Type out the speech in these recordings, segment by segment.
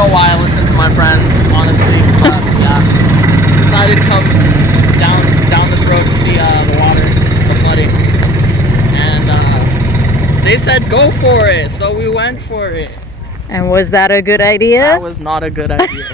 know why I listen to my friends, honestly, but yeah. Decided to come down this road to see the water, the flooding. And they said go for it, so we went for it. And was that a good idea? That was not a good idea.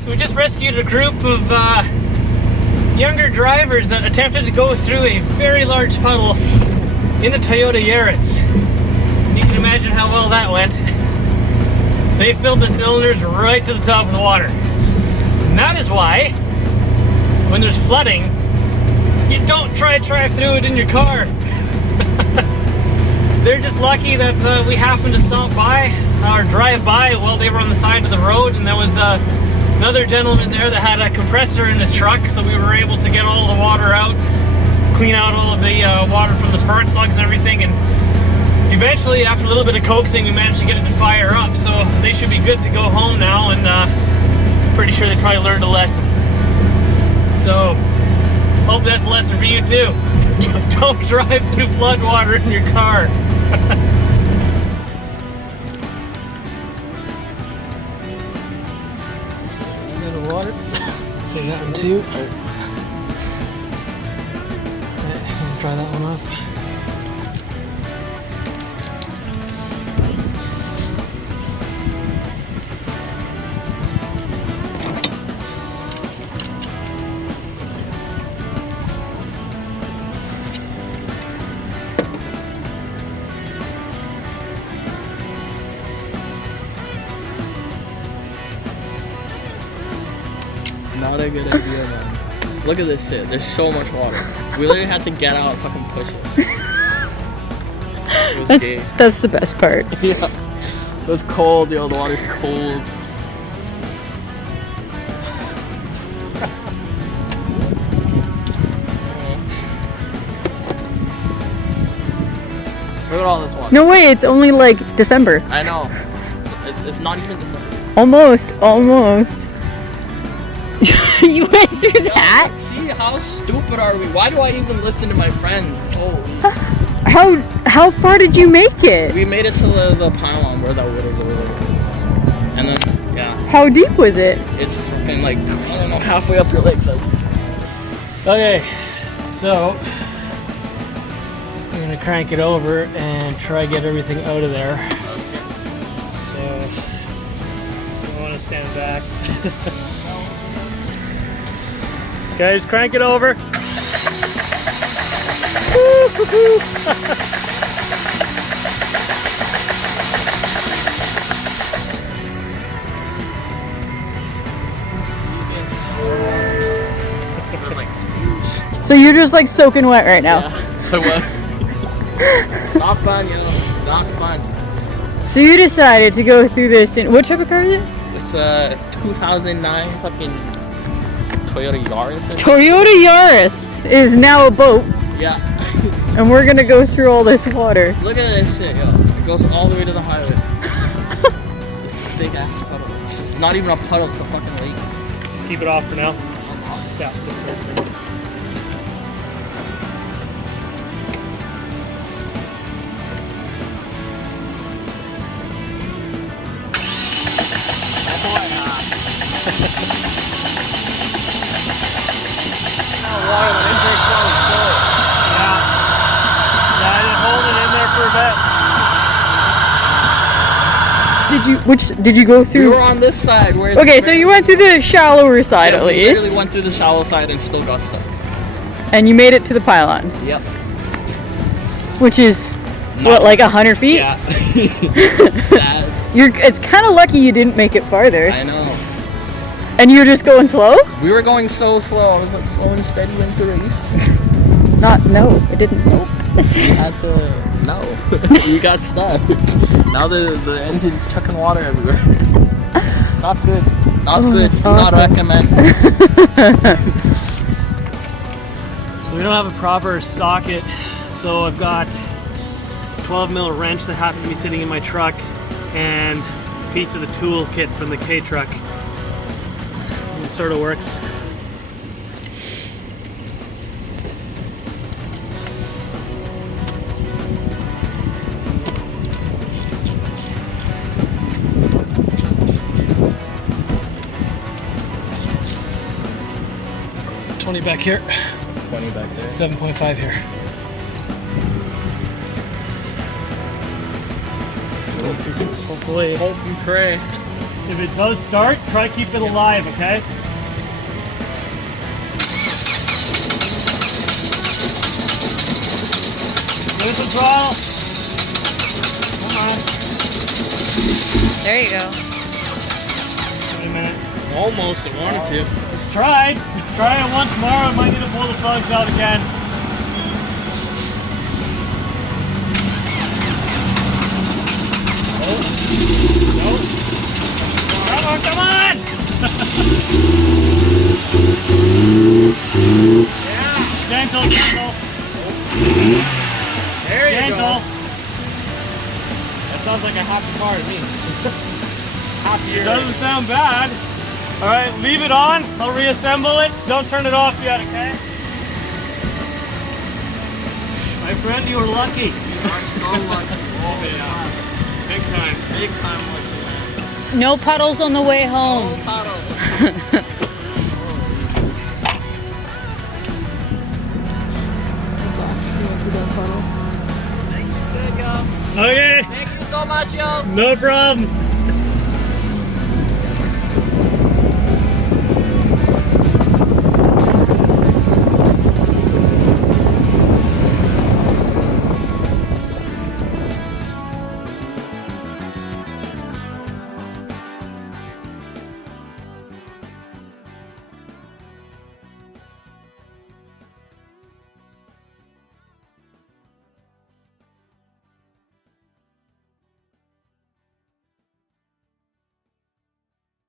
So we just rescued a group of younger drivers that attempted to go through a very large puddle in a Toyota Yaris. You can imagine how well that went. They filled the cylinders right to the top of the water. And that is why, when there's flooding, you don't try to drive through it in your car. They're just lucky that we happened to stop by or drive by while they were on the side of the road, and there was another gentleman there that had a compressor in his truck, so we were able to get all the water out, clean out all of the water from the spark plugs and everything, and eventually, after a little bit of coaxing, we managed to get it to fire up, so they should be good to go home now, and pretty sure they probably learned a lesson. So, hope that's a lesson for you too. Don't drive through flood water in your car. Water. Take that one too. Try that one off. Not a good idea, man. Look at this shit. There's so much water. We literally had to get out and fucking push it. It was gay. That's the best part. Yeah. It was cold, yo. The water's cold. Look at all this water. No way, it's only like December. I know. It's not even December. Almost. You went through that? See, how stupid are we? Why do I even listen to my friends? Oh. How far did you make it? We made it to the pylon where that water was. And then, yeah. How deep was it? It's freaking like, I don't know, halfway up your legs. Okay, so I'm gonna crank it over and try get everything out of there. Okay. So I want to stand back. Guys, crank it over. So you're just like soaking wet right now. Yeah, I was. Not fun, yo. Not fun. So you decided to go through this in, what type of car is it? It's a 2009 fucking Toyota Yaris. Toyota Yaris is now a boat. Yeah. And we're gonna go through all this water. Look at this shit, yo. It goes all the way to the highway. This big ass puddle. It's not even a puddle, it's a fucking lake. Just keep it off for now. Yeah. Did you go through? We were on this side where. Okay, so you went through the shallower side at least. We literally went through the shallow side and still got stuck. And you made it to the pylon. Yep. Which is what, like 100 feet? Yeah. Sad. It's kind of lucky you didn't make it farther. I know. And you're just going slow? We were going so slow. I was like slow and steady went the race. No, it didn't. Nope. Had to. No. You got stuck. Now the engine's chucking water everywhere. Not good. Not good. Do not recommend. So we don't have a proper socket, so I've got 12 12mm wrench that happened to be sitting in my truck, and a piece of the tool kit from the K truck. And it sort of works. $20 back here. 20 back there. 7.5 here. Hopefully. Hope and pray. If it does start, try to keep it alive, okay? Give it some throttle. Come on. There you go. Wait a minute. Almost, I wanted to. It's tried. Try it once more. I might need to pull the plugs out again. Oh. No. Come on, come on! Yeah. Gentle, gentle. There you Gentle. go. That sounds like a happy car to me. Happier. It doesn't sound bad. All right, leave it on. I'll reassemble it. Don't turn it off yet, okay? My friend, you were lucky. You are so lucky. Oh, yeah. Big time. Big time lucky. No puddles on the way home. Oh, paddle. Okay. Thank you so much, yo. No problem.